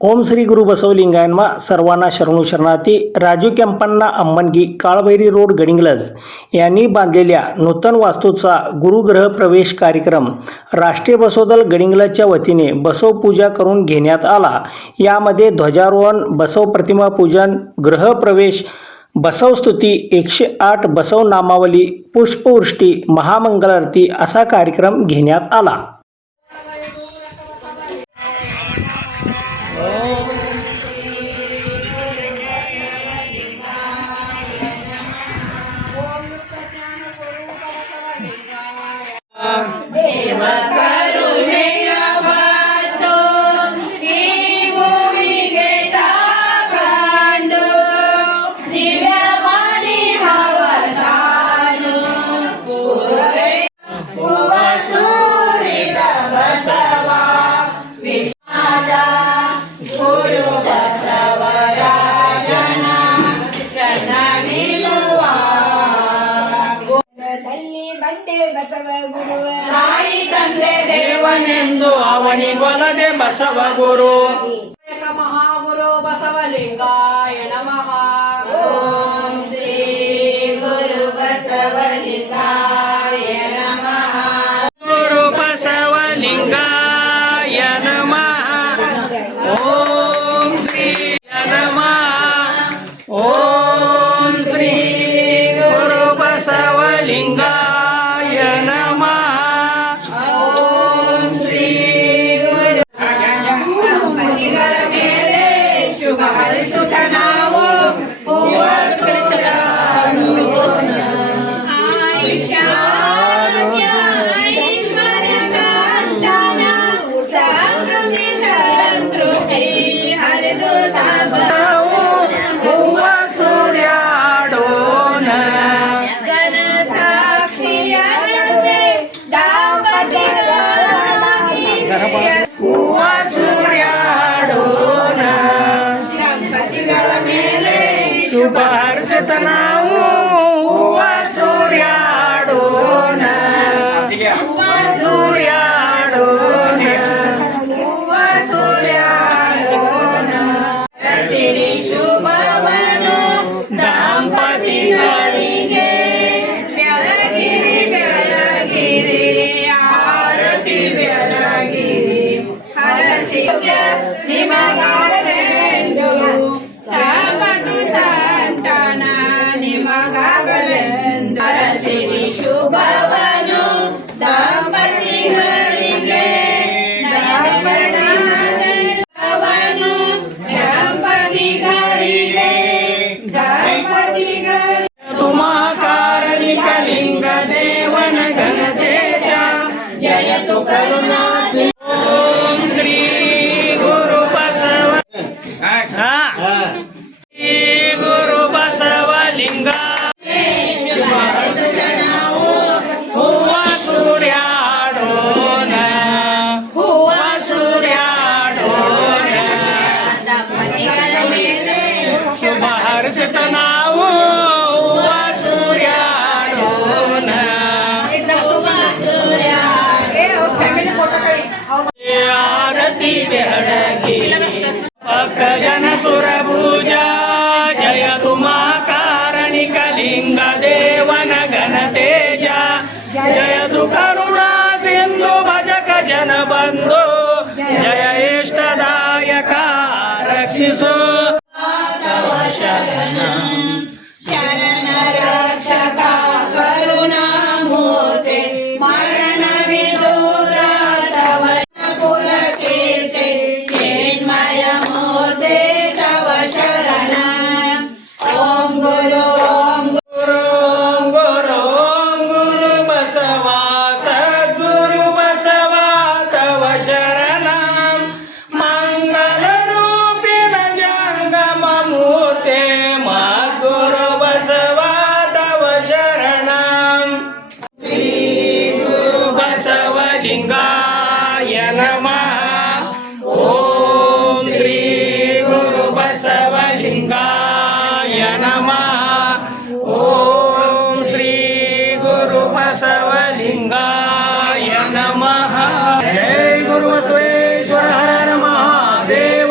ओम श्री गुरु बसवलिंगायनमा सर्वांना शरणू शरणार्थी. राजू केंपांना अंमनगी काळभैरी रोड गडिंग्लज यांनी बांधलेल्या नूतन वास्तूचा गुरुग्रह प्रवेश कार्यक्रम राष्ट्रीय बसवदल गडिंग्लजच्या वतीने बसव पूजा करून घेण्यात आला. यामध्ये ध्वजारोहण, बसव प्रतिमा पूजन, गृह प्रवेश, बसव स्तुती, 108 बसव नामावली, पुष्पवृष्टी, महामंगलारती असा कार्यक्रम घेण्यात आला. ತಾಯಿ ತಂದೆ ದೇವನೆಂದು ಅವನಿಗೊಲದೆ ಬಸವ ಗುರು. ಮಹಾಗುರು ಬಸವಲಿಂಗಾಯ ನಮಃ. ಓಂ ಶ್ರೀ ಗುರು ಬಸವಲಿಂಗಾಯ ನಮಃ. ಗುರು ಬಸವಲಿಂಗಾಯ ನಮಃ. ಓಂ ಶ್ರೀ ನಮಃ. ಓಂ ಶ್ರೀ ಗುರು ಬಸವಲಿಂಗಾಯ ಶುಭ ಹರ್ಷತ ನಾವು ಹೂವ ಸೂರ್ಯಾಡೋಣ, ಹೂವ ಸೂರ್ಯಾಡೋಣ, ಹೂವ ಸೂರ್ಯಾಡೋಣ. ಸಿರಿ ಶುಭವನು ದಂಪತಿಗಳಿಗೆ ಬೆಳಗಿರಿ ಬೆಳಗಿರಿ ಆರತಿ ಬೆಳಗಿರಿ ಹರಸಿ ನಿಮಗಾಗಲೆಂದು ಸಾಪತು ಸಂತಾನ ನಿಮಗಾಗಲೆಂದು ಹರಸಿರಿ ಶುಭವನು ದಂಪತಿಗಳಿಗೆ ದಂಪತಿಗಳು ತುಮಾಕಾರಣಿಕ ಲಿಂಗ ದೇವನ ಘನ ತೇಜ ಜಯತು ಕರುಣಾ. ಓಂ ಶ್ರೀ ಗುರು ಬಸವ ಗುರು ಬಸವಲಿಂಗ. ನಾವು ಹೂವ ಸೂರ್ಯಾಡೋಣ, ಹೂವ ಸೂರ್ಯಾಡೋಣ. ದಂಪತಿಗಳ ಮೇಲೆ ಶುಭ ಹರ್ಷಿತ ನಾವು ಹೂವ ಸೂರ್ಯಾಡೋಣ, ಹೂವ ಆರತಿ ಬೆಳಗಿ ಭಕ್ತ ಜನ ಸುರಭುಜ ಜಯ ತುಮಾಕಾರಣಿಕ ಲಿಂಗ ದೇವನ ಘನ ತೇಜ ಜಯತು ಕರುಣಾ ಸಿಂಧು ಭಜಕ ಜನ ಬಂಧು ಜಯ ಇಷ್ಟದಾಯಕ ರಕ್ಷಿಸು. ಶರಣ ರಕ್ಷಕ ಕರುಣಾ ಮೂರ್ತಿ ಮರಣ ವಿದೂರ ತವ ಕುಲ ಕೀರ್ತಿ ಚಿನ್ಮಯ ಮೂರ್ತಿ ತವ ಶರಣ. ಓಂ ಗುರು ಓಂ ಗುರು ಓಂ ಗುರು ಓಂ ಗುರು ಬಸವ ಸದ್ಗುರು ಬಸವ ತವ ಶರಣ. ಮಂಗಲ ರೂಪಿನ ಜಂಗಮ ಮೂರ್ತಿ ಮದ್ಗುರು ಬಸವ ತವ ಶರಣ. ಶ್ರೀ ಗುರು ಬಸವಲಿಂಗಾಯ ನಮಃ. ಓಂ ಶ್ರೀ ಗುರು ಬಸವಲಿಂಗಾಯ ನಮಃ. ಓಂ ಶ್ರೀ ಗುರು ಬಸವಲಿಂಗಾಯ ನಮಃ. ಜೈ ಗುರು ಬಸವೇಶ್ವರ ಹರ ಮಹಾದೇವ.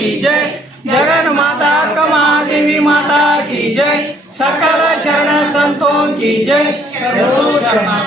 की जय, जगन माता कमा देवी माता की जय, सकल शरण संतों की जय, शरणो शरणागतों